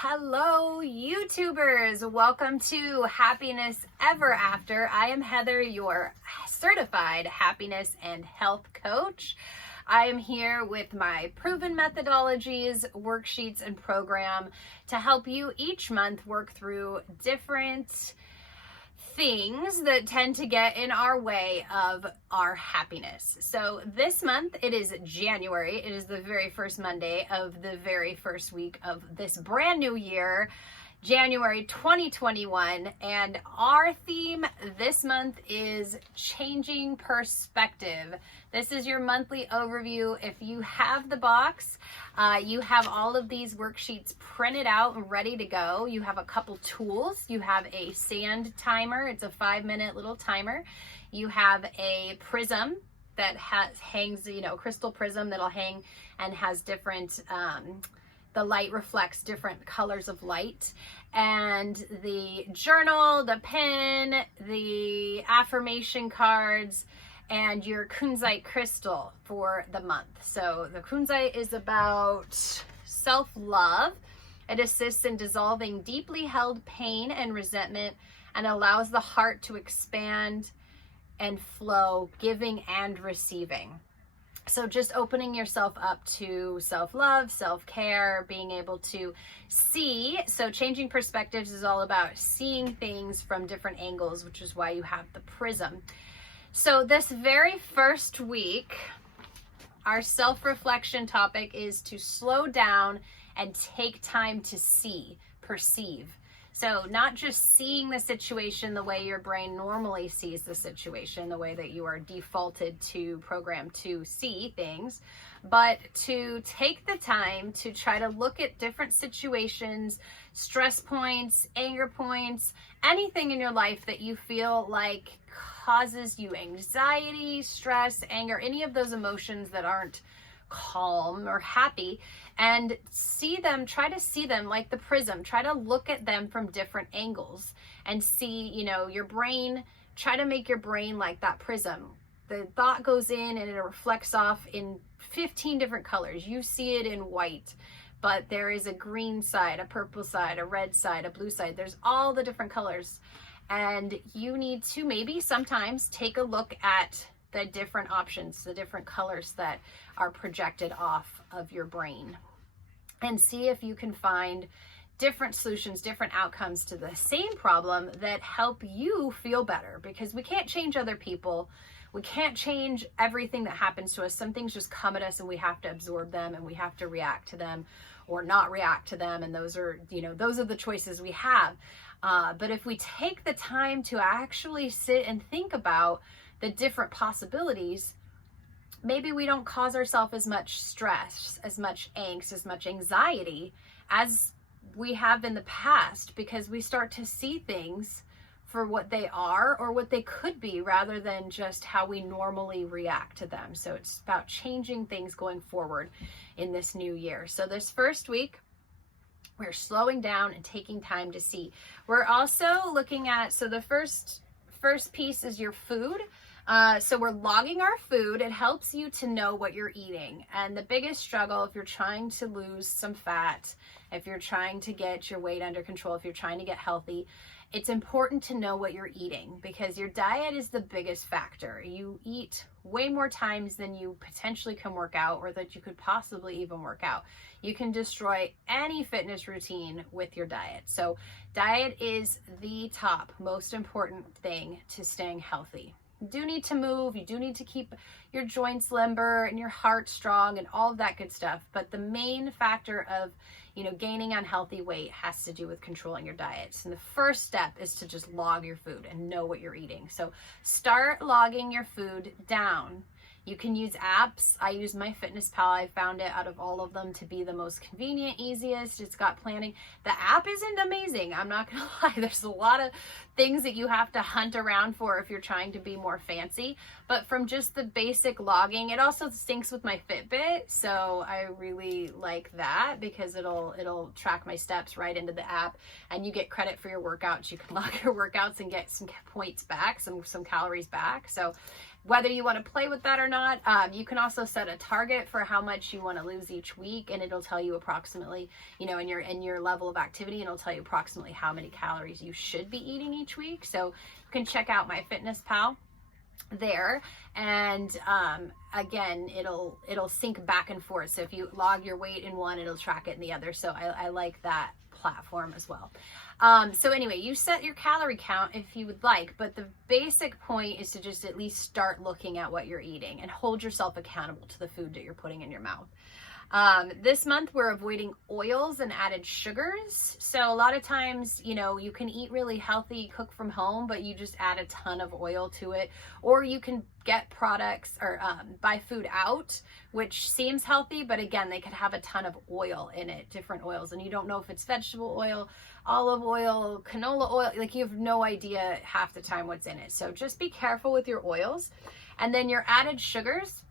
Hello, YouTubers. Welcome to Happiness Ever After. I am Heather, your certified happiness and health coach. I am here with my proven methodologies, worksheets, and program to help you each month work through different things that tend to get in our way of our happiness. So this month, it is January. It is the very first Monday of the very first week of this brand new year, January 2021. And our theme this month is changing perspective. This is your monthly overview. If you have the box, you have all of these worksheets printed out and ready to go. You have a couple tools. You have a sand timer. It's a 5-minute little timer. You have a prism that hangs, crystal prism that'll hang and has different, the light reflects different colors of light, and the journal, the pen, the affirmation cards, and your kunzite crystal for the month. So the kunzite is about self-love. It assists in dissolving deeply held pain and resentment and allows the heart to expand and flow, giving and receiving. So just opening yourself up to self-love, self-care, being able to see. So changing perspectives is all about seeing things from different angles, which is why you have the prism. So this very first week, our self-reflection topic is to slow down and take time to perceive. So not just seeing the situation the way your brain normally sees the situation, the way that you are defaulted to program to see things, but to take the time to try to look at different situations, stress points, anger points, anything in your life that you feel like causes you anxiety, stress, anger, any of those emotions that aren't calm or happy, and try to see them like the prism. Try to look at them from different angles and see, your brain, try to make your brain like that prism. The thought goes in and it reflects off in 15 different colors. You see it in white, but there is a green side, a purple side, a red side, a blue side. There's all the different colors. And you need to maybe sometimes take a look at the different options, the different colors that are projected off of your brain, and see if you can find different solutions, different outcomes to the same problem that help you feel better, because we can't change other people. We can't change everything that happens to us. Some things just come at us and we have to absorb them and we have to react to them or not react to them. And those are the choices we have. But if we take the time to actually sit and think about the different possibilities, maybe we don't cause ourselves as much stress, as much angst, as much anxiety as we have in the past, because we start to see things for what they are or what they could be rather than just how we normally react to them. So it's about changing things going forward in this new year. So this first week, we're slowing down and taking time to see. We're also looking at, so the first piece is your food. So we're logging our food. It helps you to know what you're eating. And the biggest struggle, if you're trying to lose some fat, if you're trying to get your weight under control, if you're trying to get healthy, it's important to know what you're eating, because your diet is the biggest factor. You eat way more times than you potentially can work out, or that you could possibly even work out. You can destroy any fitness routine with your diet. So diet is the top most important thing to staying healthy. You do need to move, you do need to keep your joints limber and your heart strong and all of that good stuff. But the main factor of, gaining unhealthy weight has to do with controlling your diets. And the first step is to just log your food and know what you're eating. So start logging your food down. You can use apps. I use MyFitnessPal. I found it out of all of them to be the most convenient, easiest. It's got planning. The app isn't amazing. I'm not going to lie. There's a lot of things that you have to hunt around for if you're trying to be more fancy. But from just the basic logging, it also syncs with my Fitbit. So I really like that, because it'll track my steps right into the app, and you get credit for your workouts. You can log your workouts and get some points back, some calories back. So whether you want to play with that or not. You can also set a target for how much you want to lose each week, and it'll tell you approximately, you know, in your level of activity, and it'll tell you approximately how many calories you should be eating each week. So you can check out MyFitnessPal there, and again, it'll sync back and forth. So if you log your weight in one, it'll track it in the other. So I like that platform as well. So anyway, you set your calorie count if you would like, but the basic point is to just at least start looking at what you're eating and hold yourself accountable to the food that you're putting in your mouth. This month we're avoiding oils and added sugars. So a lot of times, you know, you can eat really healthy, cook from home, but you just add a ton of oil to it. Or you can get products or buy food out, which seems healthy, but again, they could have a ton of oil in it, different oils, and you don't know if it's vegetable oil, olive oil, canola oil, like you have no idea half the time what's in it. So just be careful with your oils. And then your added sugars,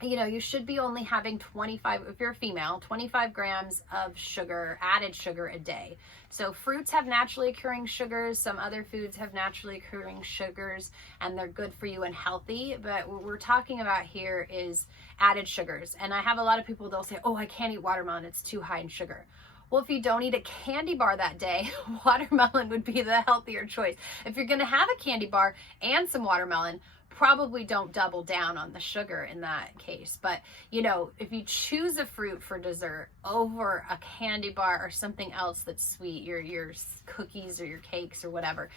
you know, you should be only having 25, if you're a female, 25 grams of sugar, added sugar a day. So fruits have naturally occurring sugars. Some other foods have naturally occurring sugars, and they're good for you and healthy. But what we're talking about here is added sugars. And I have a lot of people, they'll say, oh, I can't eat watermelon, it's too high in sugar. Well, if you don't eat a candy bar that day, watermelon would be the healthier choice. If you're going to have a candy bar and some watermelon, probably don't double down on the sugar in that case. But, you know, if you choose a fruit for dessert over a candy bar or something else that's sweet, your cookies or your cakes or whatever,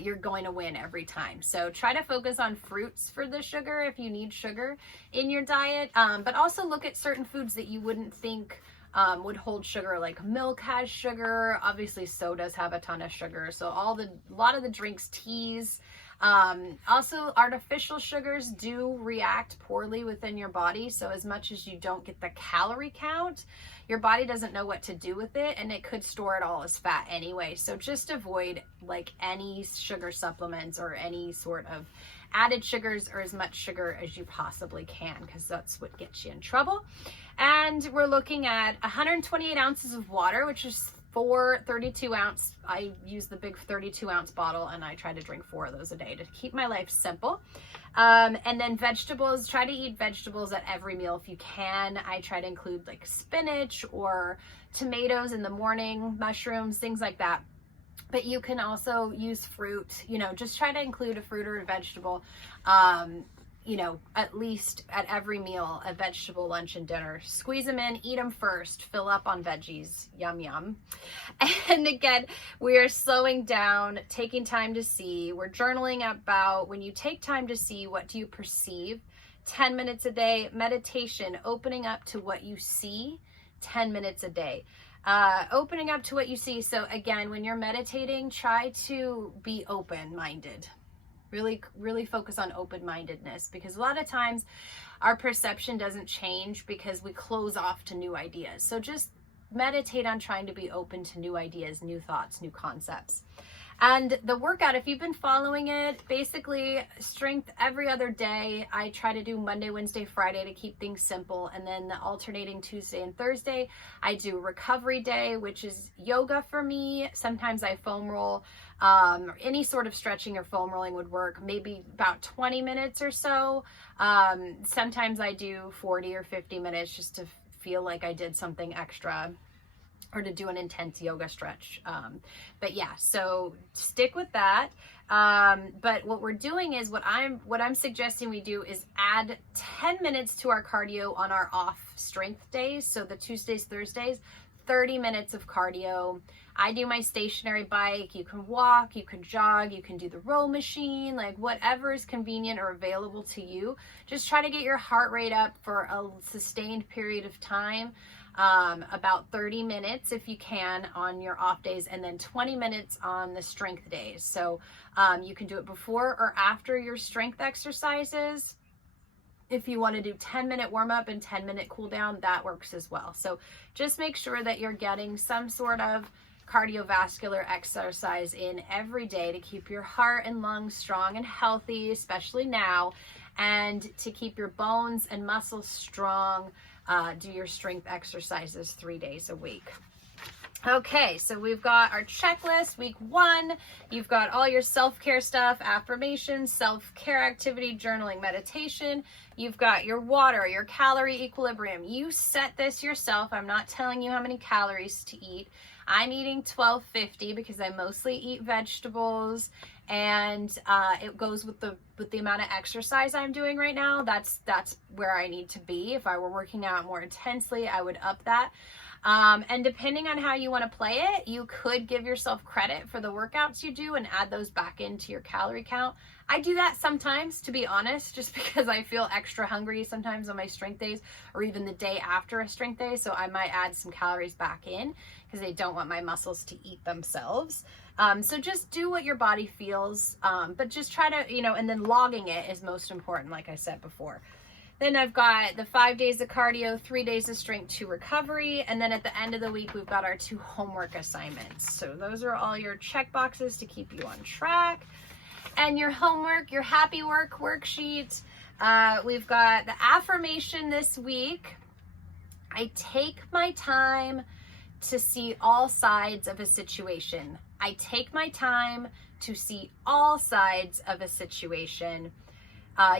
you're going to win every time. So try to focus on fruits for the sugar if you need sugar in your diet, but also look at certain foods that you wouldn't think would hold sugar, like milk has sugar. Obviously sodas have a ton of sugar. So a lot of the drinks, teas, also artificial sugars do react poorly within your body. So as much as you don't get the calorie count, your body doesn't know what to do with it, and it could store it all as fat anyway. So just avoid like any sugar supplements or any sort of added sugars or as much sugar as you possibly can, because that's what gets you in trouble. And we're looking at 128 ounces of water, which is 4 32 ounce. I use the big 32 ounce bottle, and I try to drink 4 of those a day to keep my life simple. And then vegetables, try to eat vegetables at every meal if you can. I try to include like spinach or tomatoes in the morning, mushrooms, things like that. But you can also use fruit, you know, just try to include a fruit or a vegetable, you know, at least at every meal, a vegetable, lunch and dinner. Squeeze them in, eat them first, fill up on veggies, yum, yum. And again, we are slowing down, taking time to see. We're journaling about when you take time to see, what do you perceive? 10 minutes a day. Meditation, opening up to what you see, 10 minutes a day. Opening up to what you see. So again, when you're meditating, try to be open-minded. Really focus on open-mindedness, because a lot of times our perception doesn't change because we close off to new ideas. So just meditate on trying to be open to new ideas, new thoughts, new concepts. And the workout, if you've been following it, basically strength every other day. I try to do Monday, Wednesday, Friday to keep things simple. And then the alternating Tuesday and Thursday, I do recovery day, which is yoga for me. Sometimes I foam roll. Any sort of stretching or foam rolling would work, maybe about 20 minutes or so. Sometimes I do 40 or 50 minutes just to feel like I did something extra, or to do an intense yoga stretch. But yeah, so stick with that. But what we're doing is what I'm suggesting we do is add 10 minutes to our cardio on our off strength days. So the Tuesdays, Thursdays, 30 minutes of cardio. I do my stationary bike. You can walk, you can jog, you can do the row machine, like whatever is convenient or available to you. Just try to get your heart rate up for a sustained period of time. About 30 minutes if you can on your off days, and then 20 minutes on the strength days. So you can do it before or after your strength exercises. If you want to do 10-minute warm up and 10-minute cool down, that works as well. So just make sure that you're getting some sort of cardiovascular exercise in every day to keep your heart and lungs strong and healthy, especially now, and to keep your bones and muscles strong. Do your strength exercises 3 days a week. Okay, so we've got our checklist. Week 1, you've got all your self-care stuff, affirmations, self-care activity, journaling, meditation. You've got your water, your calorie equilibrium. You set this yourself. I'm not telling you how many calories to eat. I'm eating 1250 because I mostly eat vegetables, and it goes with the amount of exercise I'm doing right now. That's where I need to be. If I were working out more intensely, I would up that. And depending on how you want to play it, you could give yourself credit for the workouts you do and add those back into your calorie count. I do that sometimes, to be honest, just because I feel extra hungry sometimes on my strength days, or even the day after a strength day. So I might add some calories back in because I don't want my muscles to eat themselves. So just do what your body feels, but just try to, and then logging it is most important, like I said before. Then I've got the 5 days of cardio, 3 days of strength, 2 recovery. And then at the end of the week, we've got our 2 homework assignments. So those are all your check boxes to keep you on track. And your homework, your happy work worksheet. We've got the affirmation this week. I take my time to see all sides of a situation. I take my time to see all sides of a situation.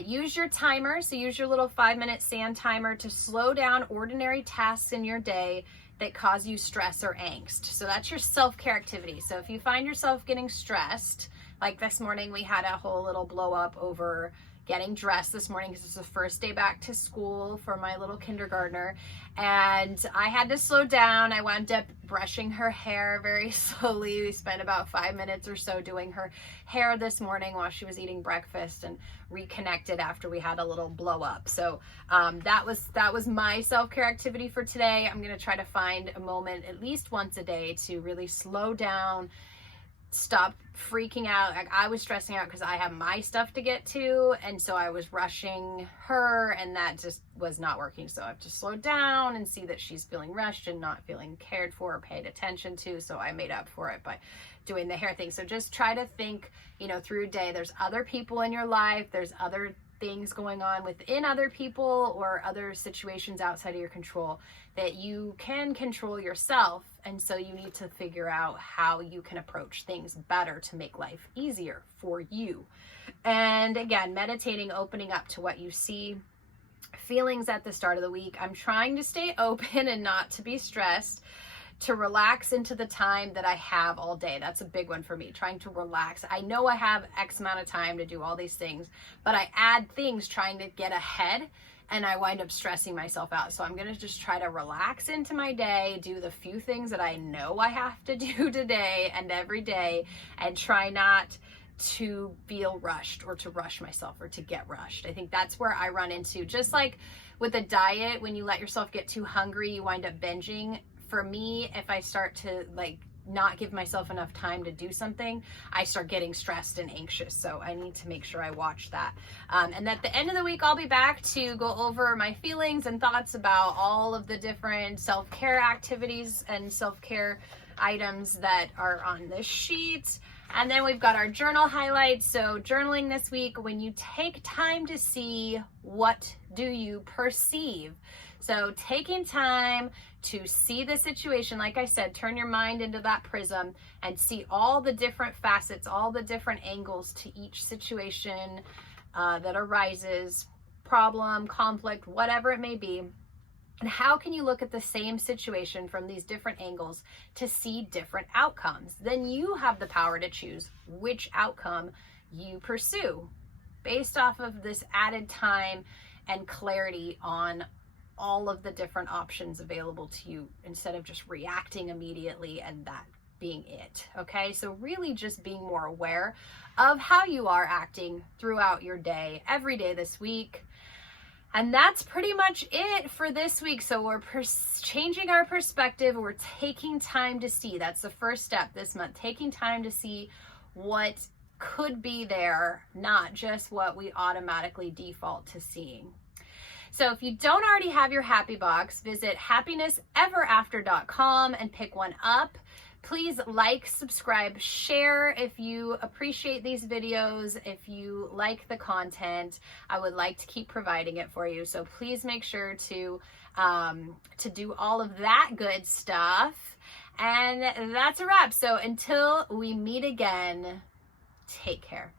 Use your timer, so use your little 5-minute sand timer to slow down ordinary tasks in your day that cause you stress or angst. So that's your self-care activity. So if you find yourself getting stressed, like this morning we had a whole little blow up over getting dressed this morning because it's the first day back to school for my little kindergartner, and I had to slow down. I wound up brushing her hair very slowly. We spent about 5 minutes or so doing her hair this morning while she was eating breakfast, and reconnected after we had a little blow up. So that was my self-care activity for today. I'm going to try to find a moment at least once a day to really slow down, stop freaking out. Like, I was stressing out because I have my stuff to get to, and so I was rushing her, and that just was not working. So I have to slow down and see that she's feeling rushed and not feeling cared for or paid attention to. So I made up for it by doing the hair thing. So just try to think, through your day, there's other people in your life, there's other things going on within other people or other situations outside of your control that you can control yourself. And so you need to figure out how you can approach things better to make life easier for you. And again, meditating, opening up to what you see. Feelings at the start of the week. I'm trying to stay open and not to be stressed, to relax into the time that I have all day. That's a big one for me, trying to relax. I know I have X amount of time to do all these things, but I add things trying to get ahead, and I wind up stressing myself out. So I'm going to just try to relax into my day, do the few things that I know I have to do today and every day, and try not to feel rushed or to rush myself or to get rushed. I think that's where I run into, just like with a diet, when you let yourself get too hungry, you wind up binging. For me, if I start to not give myself enough time to do something, I start getting stressed and anxious. So I need to make sure I watch that. And at the end of the week, I'll be back to go over my feelings and thoughts about all of the different self-care activities and self-care items that are on this sheet. And then we've got our journal highlights. So journaling this week, when you take time to see, what do you perceive? So taking time to see the situation, like I said, turn your mind into that prism and see all the different facets, all the different angles to each situation that arises, problem, conflict, whatever it may be. And how can you look at the same situation from these different angles to see different outcomes? Then you have the power to choose which outcome you pursue based off of this added time and clarity on all of the different options available to you, instead of just reacting immediately and that being it. Okay, so really just being more aware of how you are acting throughout your day, every day this week. And that's pretty much it for this week. So we're changing our perspective. We're taking time to see. That's the first step this month, taking time to see what could be there, not just what we automatically default to seeing. So if you don't already have your happy box, visit happinesseverafter.com and pick one up. Please like, subscribe, share if you appreciate these videos, if you like the content. I would like to keep providing it for you. So please make sure to do all of that good stuff. And that's a wrap. So until we meet again, take care.